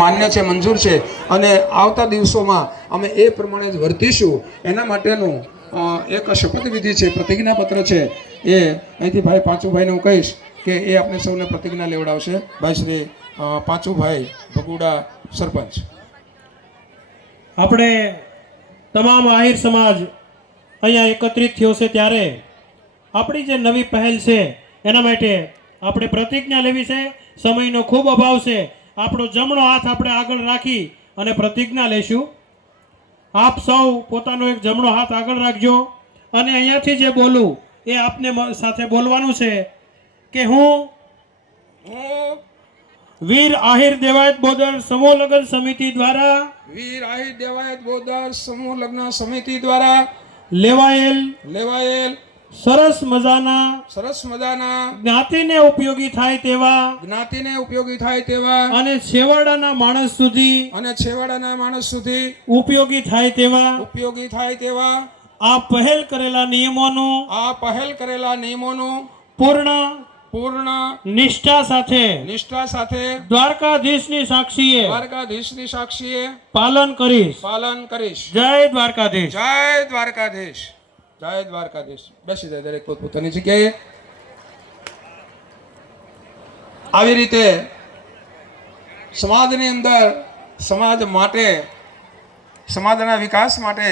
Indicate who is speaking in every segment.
Speaker 1: માન્ય છે, મંજૂર છે. અને આવતા દિવસોમાં અમે એ પ્રમાણે જ વર્તીશું. એના માટેનું એક શપથવિધિ છે પ્રતિજ્ઞાપત્ર છે. એ અહીંથી ભાઈ પાંચુભાઈને હું કહીશ કે એ આપણે સૌને પ્રતિજ્ઞા લેવડાવશે. ભાઈ શ્રી પાંચુભાઈ ભગુડા સરપંચ.
Speaker 2: આપણે તમામ આહિર સમાજ અહીંયા એકત્રિત થયો છે ત્યારે આપણી જે નવી પહેલ છે, એના માટે આપણે પ્રતિજ્ઞા લેવી છે. સમયનો ખૂબ અભાવ છે. આપણો જમણો હાથ આપણે આગળ રાખી અને પ્રતિજ્ઞા લેશું. આપ સૌ પોતાનો એક જમણો હાથ આગળ રાખજો. અને અહીંયાથી જે બોલું એ આપને સાથે બોલવાનું છે કે હું
Speaker 1: હું
Speaker 2: વીર આહિર દેવાયત બોદર સમૂહ લગ્ન સમિતિ દ્વારા
Speaker 1: વીર આહિર દેવાયત બોદર સમૂહ લગ્ન સમિતિ દ્વારા
Speaker 2: લેવાયેલ
Speaker 1: લેવાયેલ
Speaker 2: સરસ મજાના
Speaker 1: સરસ મજાના
Speaker 2: જ્ઞાતિને ઉપયોગી થાય તેવા
Speaker 1: જ્ઞાતિને ઉપયોગી થાય તેવા
Speaker 2: અને છેવાડાના માણસ સુધી
Speaker 1: અને છેવાડાના માણસ સુધી
Speaker 2: ઉપયોગી થાય તેવા
Speaker 1: ઉપયોગી થાય તેવા
Speaker 2: આ પહેલ કરેલા નિયમોનું
Speaker 1: આ પહેલ કરેલા નિયમોનું
Speaker 2: પૂર્ણ
Speaker 1: પૂર્ણ
Speaker 2: નિષ્ઠા સાથે
Speaker 1: નિષ્ઠા સાથે
Speaker 2: દ્વારકાધીશની સાક્ષીએ
Speaker 1: દ્વારકાધીશની સાક્ષીએ
Speaker 2: પાલન કરીશ.
Speaker 1: પાલન કરીશ.
Speaker 2: જય દ્વારકાધીશ.
Speaker 1: જય દ્વારકાધીશ. જય દ્વારકાધીશ. બેસી જાય દરેક પોતપોતાની જગ્યાએ. આવી રીતે સમાજની અંદર, સમાજ માટે, સમાજના વિકાસ માટે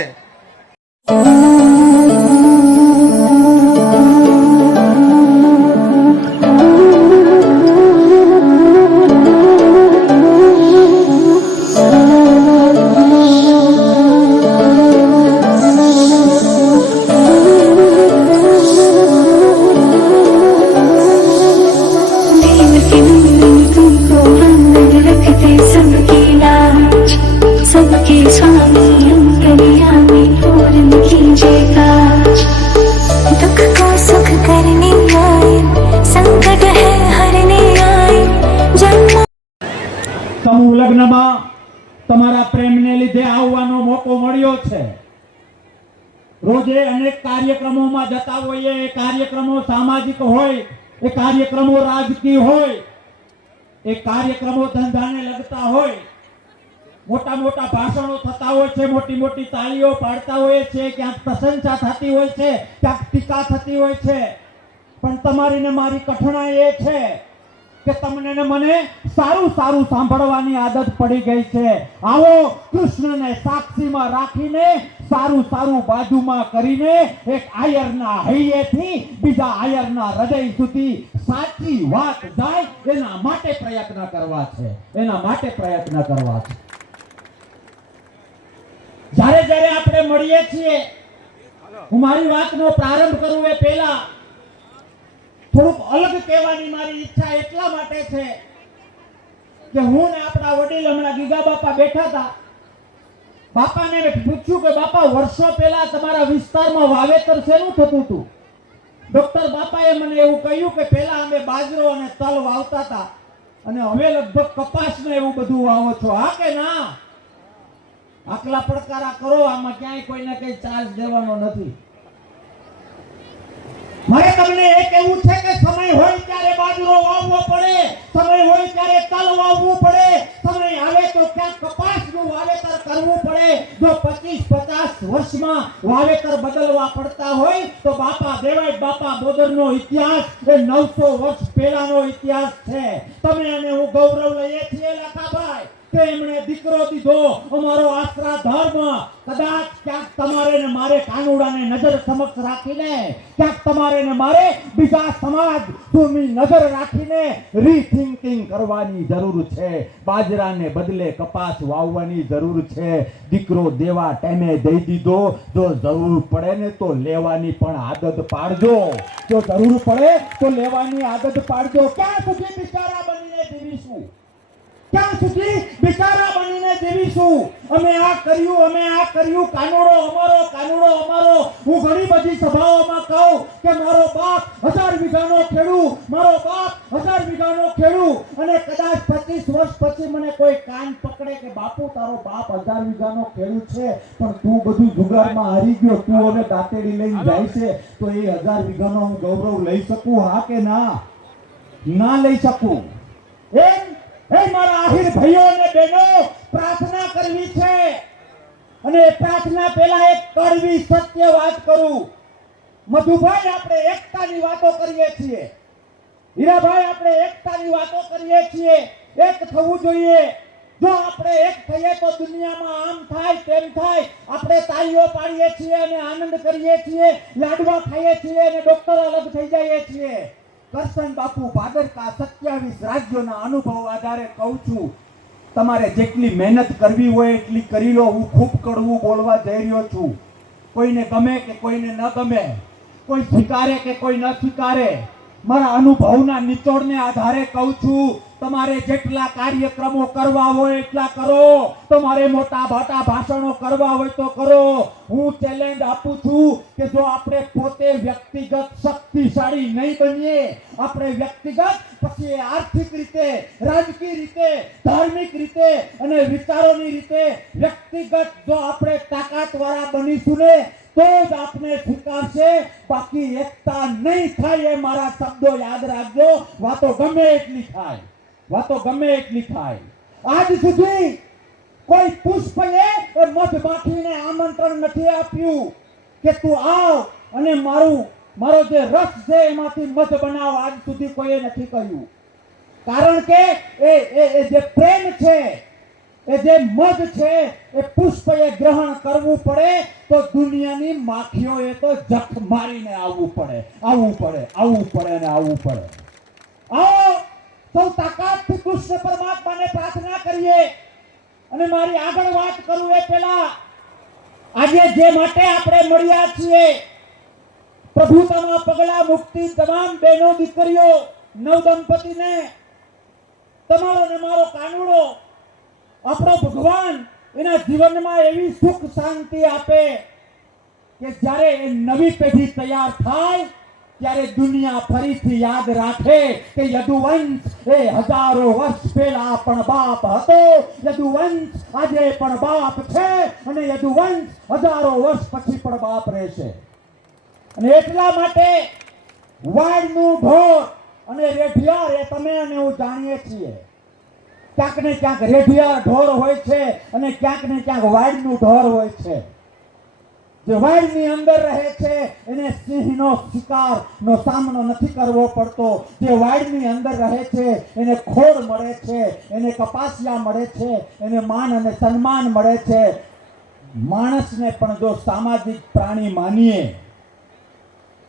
Speaker 3: કાર્યક્રમોમાં જતા હોઈએ, એ કાર્યક્રમો સામાજિક હોય, એ કાર્યક્રમો રાજકીય હોય, એ કાર્યક્રમો ધંધાને લગતા હોય, મોટા મોટા ભાષણો થતા હોય છે, મોટી મોટી તાળીઓ પાડતા હોય છે, ક્યાંક પ્રશંસા થતી હોય છે, ક્યાંક ટીકા થતી હોય છે. પણ તમારી ને મારી કઠણાઈ એ છે કે તમને ને મને સારું સારું સાંભળવાની આદત પડી ગઈ છે. આવો કૃષ્ણને સાક્ષીમાં રાખીને સારું સારું બાજુમાં કરીને એક આયરના હૈયેથી બીજા આયરના હૃદય સુધી સાચી વાત જાય એના માટે પ્રયત્ન કરવા છે. એના માટે પ્રયત્ન કરવા છે. જ્યારે જ્યારે આપણે મળીએ છીએ, હું મારી વાતનો પ્રારંભ કરું એ પહેલા થોડુંક અલગ કહેવાની મારી ઈચ્છા એટલા માટે છે કે હું ને આપણા વડીલ હમણાં ગીગા બાપા બેઠા હતા. બાપાને પૂછ્યું કે, બાપા, વર્ષો પહેલા તમારા વિસ્તારમાં વાવેતર શેનું થતું હતું? ડોક્ટર બાપાએ મને એવું કહ્યું કે, પહેલા અમે બાજરો અને તલ વાવતા હતા અને હવે લગભગ કપાસ એવું બધું વાવો છો. હા કે ના? આકલા પડકારા કરો, આમાં ક્યાંય કોઈને કઈ ચાર્જ દેવાનો નથી. મારે તમને એ કહેવું છે કે, સમય હોય ત્યારે બાજરો વાવવો પડે, સમય હોય ત્યારે તલ વાવવું પડે, સમય આવે તો ક્યાંક કપાસનું વાવેતર કરવું પડે. જો 25 50 વર્ષમાં વાવેતર બદલવા પડતા હોય, તો બાપા દેવાય, બાપા બોદરનો ઇતિહાસ એ 900 વર્ષ પહેલાનો ઇતિહાસ છે. તમે અને હું ગૌરવ લઈએ છીએ, લખાભાઈ. કે દીકરો દીધો અમારો આશરા ધર્મ કદાચ ક્યાંક તમારે ને મારે કાનુડાને નજર સમક્ષ રાખીને, ક્યાંક તમારે ને મારે બીજા સમાજ ભૂમિ નજર રાખીને રીથિંકિંગ કરવાની જરૂર છે. બાજરાને બદલે કપાસ વાવવાની જરૂર છે. દીકરો દેવા ટાઈમે દઈ દીધો. જો જરૂર પડે ને તો લેવાની પણ આદત પાડજો. જો જરૂર પડે તો લેવાની આદત પાડજો. ક્યાં સુધી બિચારા બનીને જીવીશું? ક્યાં સુધી બિચારા બનીને જીવીશું. અમે આ કર્યું, અમે આ કર્યું. કાનુડો અમારો કાનુડો અમારો. હું ઘણી બધી સભાઓમાં કહું કે મારો બાપ હજાર વીઘાનો ખેડૂ મારો બાપ હજાર વીઘાનો ખેડૂ અને કદાચ પચીસ વર્ષ પછી મને કોઈ કાન પકડે કે, બાપુ, તારો બાપ હજાર વીઘાનો ખેડૂત છે, પણ તું બધું જુગારમાં હારી ગયો, તું હવે દાંતેડી લઈને જાય છે, તો એ હજાર વીઘાનો હું ગૌરવ લઈ શકું? હા કે ના? ના લઈ શકું? એમ હે મારા આહીર ભાઈઓ અને બહેનો, પ્રાર્થના કરવી છે. અને પ્રાર્થના પહેલા એક કડવી સત્ય વાત કરું. મધુભાઈ, આપણે એકતાની વાતો કરીએ છીએ. હીરાભાઈ, આપણે એકતાની વાતો કરીએ છીએ. એક થવું જોઈએ. જો આપણે એક થઈએ તો દુનિયામાં આમ થાય તેમ થાય. આપણે તાળીઓ પાડીએ છીએ અને આનંદ કરીએ છીએ. લાડવા ખાઈએ છીએ અને ડોક્ટર અલગ થઈ જઈએ છીએ. કરશન બાપુ ભાદરકા સત્યાવીસ રાજ્યોના અનુભવ આધારે કહું છું, તમારે જેટલી મહેનત કરવી હોય એટલી કરી લો, હું ખૂબ કડવું બોલવા જઈ રહ્યો છું. કોઈને ગમે કે કોઈને ન ગમે, કોઈ સ્વીકારે કે કોઈ ન સ્વીકારે, મારા અનુભવના નિચોડને આધારે કહું છું તમારે જેટલા કાર્યક્રમો કરવા હોય એટલા કરો. તમારે મોટા ભાટા ભાષણો કરવા હોય તો કરો. હું ચેલેન્જ આપું છું કે જો આપણે પોતે વ્યક્તિગત શક્તિશાળી નહીં બનીએ, આપણે વ્યક્તિગત, પછી આર્થિક રીતે, રાજકીય રીતે, ધાર્મિક રીતે અને વિચારોની રીતે વ્યક્તિગત જો આપણે તાકાતવાળા બનીશું ને, તો જ આપને સ્વીકારશે. બાકી એકતા નહીં થાય એ મારા શબ્દો યાદ રાખજો. વાતો ગમે એટલી થાય. વાતો ગમે એટલી થાય. આજ સુધી કોઈ પુષ્પએ એ મધમાખીને આમંત્રણ નથી આપ્યું કે તું આવ અને મારું, મારો જે રસ છે એમાંથી મધ બનાવ આજ સુધી કોઈએ નથી કહ્યું. કારણ કે એ એ એ જે પ્રેમ છે, એ જે મધ છે, એ પુષ્પએ ગ્રહણ કરવું પડે તો દુનિયાની માખીઓએ તો જખ મારીને આવવું પડે આવવું પડે આવવું પડે અને આવવું પડે. આવો સૌ તાકાતથી કૃષ્ણ પરમાત્માને પ્રાર્થના કરીએ. અને મારી આગળ વાત કરું એ પહેલા, આજે જે માટે આપણે મળ્યા છીએ, પ્રભુતામાં પગલા મુક્તિ તમામ બહેનો દીકરીઓ નવ દંપતીને તમારો ને મારો કાનુડો, આપણો ભગવાન એના જીવનમાં એવી સુખ શાંતિ આપે કે જ્યારે એ નવી પેઢી તૈયાર થાય ત્યારે દુનિયા ફરીથી યાદ રાખે કે યદુવંશ એ હજારો વર્ષ પહેલા પણ બાપ હતો. યદુવંશ આજે પણ બાપ છે અને યદુવંશ હજારો વર્ષ પછી પણ બાપ રહેશે. અને એટલા માટે વાડનું ઢોર અને રેઢિયાર એ તમે અને હું જાણીએ છીએ. ક્યાંક ને ક્યાંક રેઢિયાર ઢોર હોય છે અને ક્યાંક ને ક્યાંક વાડનું ઢોર હોય છે. જે વાડની અંદર રહે છે, એને સિંહનો શિકારનો સામનો નથી કરવો પડતો. જે વાડની અંદર રહે છે, એને ખોડ મળે છે, એને કપાસિયા મળે છે, એને માન અને સન્માન મળે છે. માણસને પણ જો સામાજિક પ્રાણી માનીએ,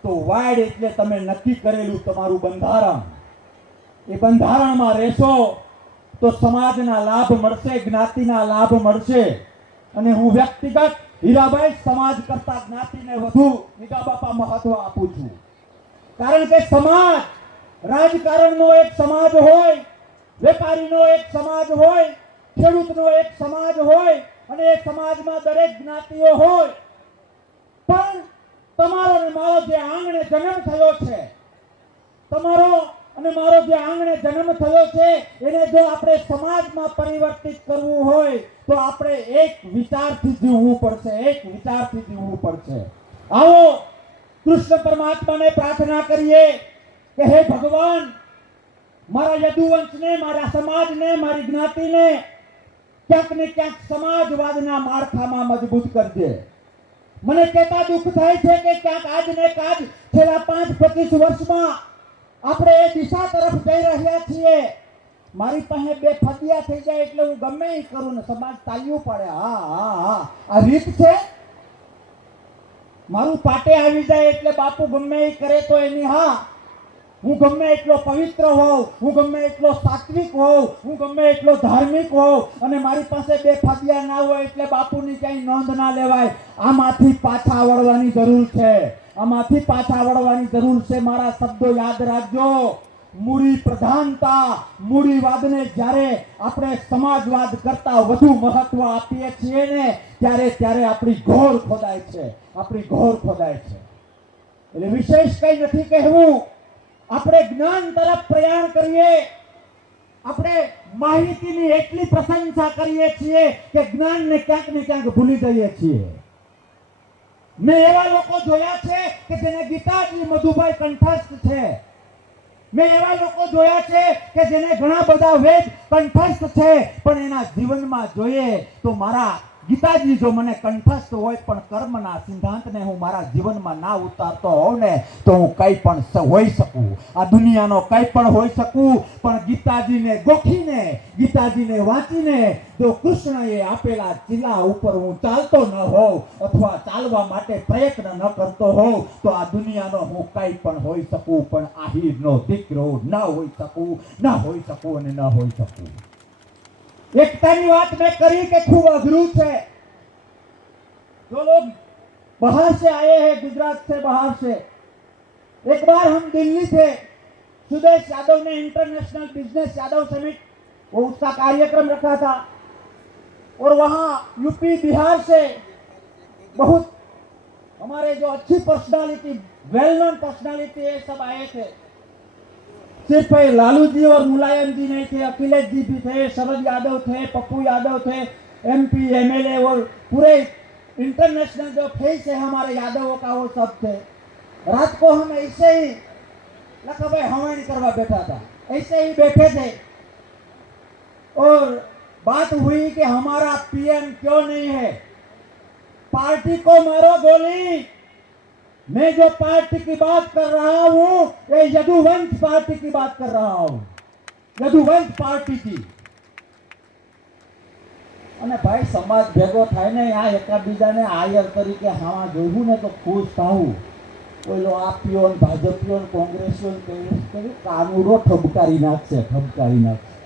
Speaker 3: તો વાડ એટલે તમે નક્કી કરેલું તમારું બંધારણ. એ બંધારણમાં રહેશો, તો સમાજના લાભ મળશે, જ્ઞાતિના લાભ મળશે. અને હું વ્યક્તિગત હીરાભાઈ સમાજ કરતા જ્ઞાતિને વધુ નિગા બાપા મહત્વ આપું છું. કારણ કે સમાજ રાજકારણનો એક સમાજ હોય, વેપારીનો એક સમાજ હોય, ખેડૂતનો એક સમાજ હોય અને એ સમાજમાં દરેક જ્ઞાતિઓ હોય. પણ તમારો અને મારો જે આંગણે જન્મ થયો છે, તમારો અને મારો જે આંગણે જન્મ થયો છે, એને જો આપણે સમાજમાં પરિવર્તિત કરવું હોય તો આપણે એક વિચારથી જીવવું પડશે, એક વિચારથી જીવવું પડશે. આવો, કૃષ્ણ પરમાત્માને પ્રાર્થના કરીએ કે હે ભગવાન, મારા યદુવંશને, મારા સમાજને, મારી જ્ઞાતિને ક્યાંક ને ક્યાંક સમાજવાદના માળખામાં મજબૂત કરજે. મને કહેતા દુઃખ થાય છે કે ક્યાંક આજ ને કાજ છેલ્લા પાંચ પચીસ વર્ષમાં આપણે એ દિશા તરફ જઈ રહ્યા છીએ. મારી પાસે બે ફદિયા થઈ જાય એટલે હું ગમે એ કરું ને સમાજ તાલ્યું પડે. હા હા હા. આ રીત છે? મારું પાટે આવી જાય એટલે બાપુ ગમે એ કરે તો એની હા. હું ગમે એટલો પવિત્ર હોઉં, હું ગમે એટલો સાત્વિક હોઉં, હું ગમે એટલો ધાર્મિક હોઉં અને મારી પાસે બે ફદિયા ના હોય એટલે બાપુની ક્યાંય નોંધ ના લેવાય. આમાંથી પાછા વળવાની જરૂર છે. આમાંથી પાછા વળવાની જરૂર છે. મારા શબ્દો યાદ રાખજો. મૂડી પ્રધાનતા મૂડીવાદને જ્યારે આપણે સમાજવાદ કરતા વધુ મહત્વ આપીએ છીએ ને, ત્યારે ત્યારે આપણી ઘોર ખોદાય છે, આપણી ઘોર ખોદાય છે. એટલે વિશેષ કઈ નથી કહેવું. આપણે જ્ઞાન તરફ પ્રયાણ કરીએ. આપણે માહિતીની એટલી પ્રશંસા કરીએ છીએ કે જ્ઞાનને ક્યાંક ને ક્યાંક ભૂલી જઈએ છીએ. મેં એવા લોકો જોયા છે કે જેને ગીતાજી મધુભાઈ કંઠસ્થ છે. મેં એવા લોકો જોયા છે કે જેને ઘણા બધા વેદ કંઠસ્થ છે, પણ એના જીવનમાં જોઈએ તો મારા ગીતાજી જો મને કંઠસ્થ હોય પણ કર્મના સિદ્ધાંતને હું મારા જીવનમાં ના ઉતારતો હોઉં ને તો હું કંઈ પણ હોઈ શકું. આ દુનિયાનો કંઈ પણ હોઈ શકું, પણ ગીતાજીને ગોખીને, ગીતાજીને વાંચીને જો કૃષ્ણએ આપેલા ચીલા ઉપર હું ચાલતો ન હોઉં અથવા ચાલવા માટે પ્રયત્ન ન કરતો હોઉં, તો આ દુનિયાનો હું કંઈ પણ હોઈ શકું, પણ આહીરનો દીકરો ન હોઈ શકું, ન હોઈ શકું અને ન હોઈ શકું. एकता વાત મેં કરી કે ખૂબ અઘરું છે जो लोग बाहर से आए हैं गुजरात से बाहर से एक बार हम दिल्ली थे सुदेश यादव ने इंटरनेशनल बिजनेस यादव समिट वो उसका कार्यक्रम रखा था और वहाँ यूपी बिहार से बहुत हमारे जो अच्छी पर्सनालिटी वेल नोन पर्सनालिटी है सब आए थे सिर्फ़ लालू जी और मुलायम जी नहीं थे अखिलेश जी भी थे शरद यादव थे पप्पू यादव थे एमपी एमएलए और पूरे इंटरनेशनल जो फेस है हमारे यादवों का वो सब थे रात को हम ऐसे ही लखा भाई हवाई करवा बैठा था ऐसे ही बैठे थे और बात हुई कि हमारा पीएम क्यों नहीं है पार्टी को मारो गोली मैं जो पार्टी की बात कर रहा हूं ये यदुवंश पार्टी की बात कर रहा हूं यदुवंश पार्टी की અને ભાઈ સમાજ ભેગો થાય ને આ એકાબીજાને આયર તરીકે હાવા જોયું ને તો ખુશ થાવું ઓલો આપ્યો ને ભાજપીઓ ને કોંગ્રેસીઓ ને કોંગ્રેસ કર્યું કાનુડો ઠબકારી નાખશે ઠબકારી નાખશે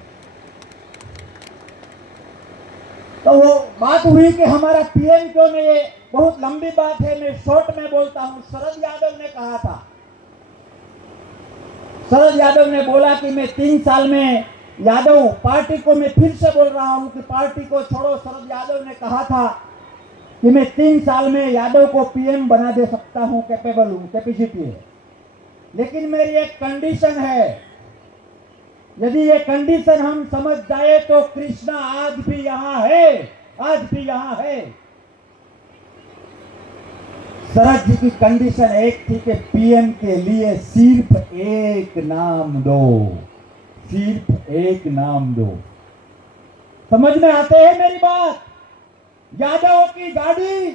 Speaker 3: तो वो बात हुई कि हमारा पीएम क्यों नहीं है? बहुत लंबी बात है, मैं शॉर्ट में बोलता हूँ। शरद यादव ने कहा था। शरद यादव ने बोला कि मैं तीन साल में यादव पार्टी को मैं फिर से बोल रहा हूँ कि पार्टी को छोड़ो। शरद यादव ने कहा था कि मैं तीन साल में यादव को पीएम बना दे सकता हूँ कैपेबल हूँ कैपेसिटी है। लेकिन मेरी एक कंडीशन है। यदि ये कंडीशन हम समझ जाए तो कृष्णा आज भी यहाँ है। आज भी यहाँ है। शरद जी की कंडीशन एक थी कि पीएम के लिए सिर्फ़ एक नाम दो। सिर्फ़ एक नाम दो। समझ में आते हैं मेरी बात? यादव की गाड़ी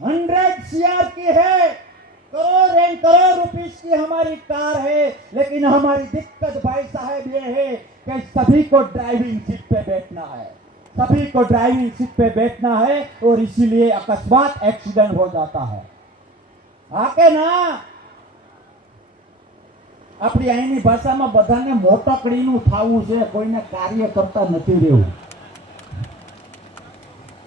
Speaker 3: हंड्रेड सीआर की है। करोड़ एंड करोड़ रुपीस की हमारी कार है लेकिन हमारी दिक्कत भाई साहब ये है कि सभी को ड्राइविंग सीट पे बैठना है सभी को ड्राइविंग सीट पे बैठना है और इसीलिए अकस्मात एक्सीडेंट हो जाता है આકે ના આપણી અહીંની ભાષામાં બધાને મોટકડીનું થાવું છે કોઈને કાર્ય કરતા નથી રહેવું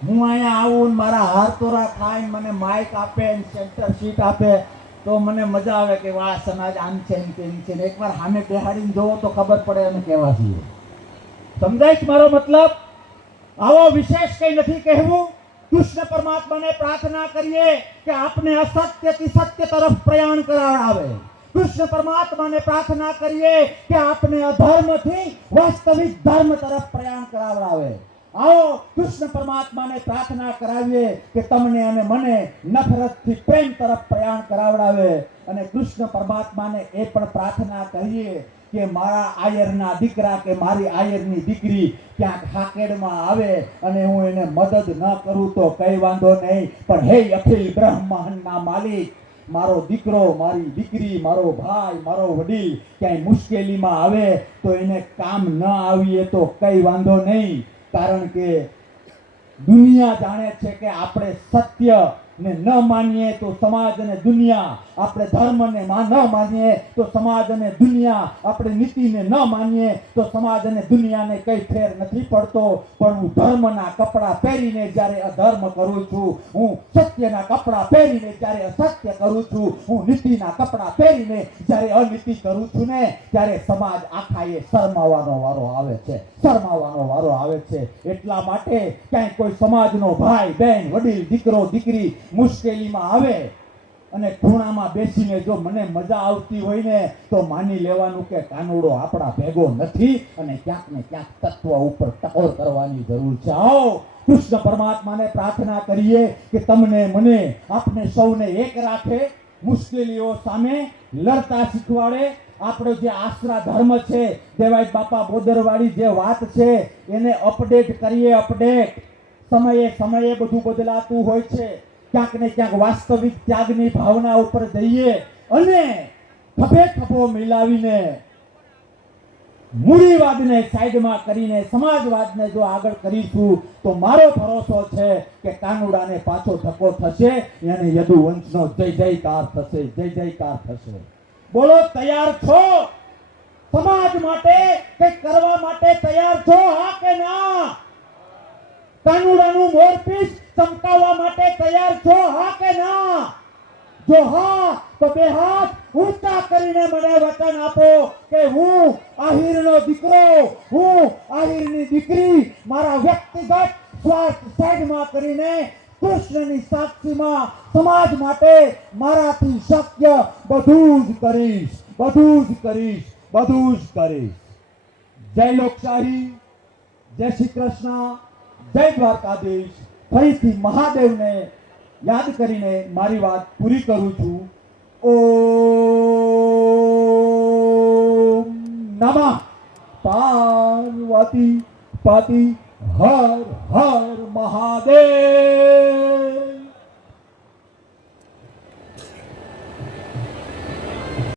Speaker 3: હું અહીંયા આવું ને મારા હાર તોરા ખાય ને મને માઇક આપે ને સેન્ટર સીટ આપે તો મને મજા આવે કે વાહ, સમાજ આમ છે એમ તેમ છે ને. એકવાર સામે બેહાડીને જોવો તો ખબર પડે એમ કહેવા જોઈએ સમજાય છે મારો મતલબ? આવો વિશેષ કંઈ નથી કહેવું. કૃષ્ણ પરમાત્માને પ્રાર્થના કરીએ કે આપને અસત્યથી સત્ય તરફ પ્રયાણ કરાવડાવે કૃષ્ણ પરમાત્માને પ્રાર્થના કરીએ કે આપને અધર્મથી વાસ્તવિક ધર્મ તરફ પ્રયાણ કરાવડાવે. આવો, કૃષ્ણ પરમાત્માને પ્રાર્થના કરાવીએ કે તમને અને મને નફરતથી પ્રેમ તરફ પ્રયાણ કરાવડાવે અને કૃષ્ણ પરમાત્માને એ પણ પ્રાર્થના કરીએ કે મારા આયરના દીકરા કે મારી આયરની દીકરી ક્યાંક હાકેડમાં આવે અને હું એને મદદ ન કરું તો કઈ વાંધો નહીં. પણ હે અખિલ બ્રહ્માંડના માલિક, મારો દીકરો, મારી દીકરી, મારો ભાઈ, મારો વડીલ ક્યાંય મુશ્કેલીમાં આવે તો એને કામ ન આવીએ તો કઈ વાંધો નહીં. કારણ કે દુનિયા જાણે છે કે આપણે સત્ય ને ન માનીએ તો સમાજ અને દુનિયા આપણે ધર્મને ન માનીએ તો સમાજ અને દુનિયા આપણે નીતિને ન માનીએ તો સમાજ અને દુનિયાને કઈ ફેર નથી પડતો. પણ હું ધર્મના કપડાં પહેરીને જ્યારે અધર્મ કરું છું, હું સત્યના કપડાં પહેરીને જ્યારે અસત્ય કરું છું, હું નીતિના કપડાં પહેરીને જ્યારે અનીતિ કરું છું ને, ત્યારે સમાજ આખા એ શરમાવાનો વારો આવે છે, શરમાવાનો વારો આવે છે. એટલા માટે ક્યાંય કોઈ સમાજનો ભાઈ, બહેન, વડીલ, દીકરો, દીકરી મુશ્કેલીમાં આવે અને ખૂણામાં બેસીને જો મને મજા આવતી હોય ને, તો માની લેવાનું કે કાનુડો આપણા ભેગો નથી અને ક્યાંક ને ક્યાંક તત્વ ઉપર ટકોર કરવાની જરૂર છે. આવો, કૃષ્ણ પરમાત્માને પ્રાર્થના કરીએ કે તમને મને, આપને સૌને એક રાખે, મુશ્કેલીઓ સામે લડતા શીખવાડે. આપણો જે આશરા ધર્મ છે, દેવાય બાપા બોદરવાળી જે વાત છે, એને અપડેટ કરીએ અપડેટ સમયે સમયે બધું બદલાતું હોય છે. ક્યાંક ને ક્યાંક વાસ્તવિક ત્યાગની ભાવના ઉપર જઈએ અને ખભે ખભો મિલાવીને, મૂડીવાદને સાઈડમાં કરીને, સમાજવાદને જો આગળ કરીશું, તો મારો ભરોસો છે કે કાનુડાને પાછો ધક્કો થશે અને યદુવંશનો જય જયકાર થશે, જય જયકાર થશે. બોલો, તૈયાર છો? સમાજ માટે કંઈક કરવા માટે તૈયાર છો? હા કે ના? કાનુડાનું મોરપીસ ચમકાવવા માટે તૈયાર છો, હા કે ના? જો હા, તો બે હાથ ઊંચા કરીને મને વચન આપો કે હું આહિરનો દીકરો, હું આહિરની દીકરી, મારા વ્યક્તિગત સ્વાર્થ સાઈડમાં કરીને કૃષ્ણની સાક્ષીમાં સમાજ માટે મારાથી શક્ય બધું જ કરીશ, બધું જ કરીશ, બધું જ કરીશ. જય લોકશાહી, જય શ્રી કૃષ્ણ. જય દ્વારકાધીશ. ફરીથી મહાદેવને યાદ કરીને મારી વાત પૂરી કરું છું. ઓ નમઃ. પાર્વતી પતિ હર હર મહાદેવ.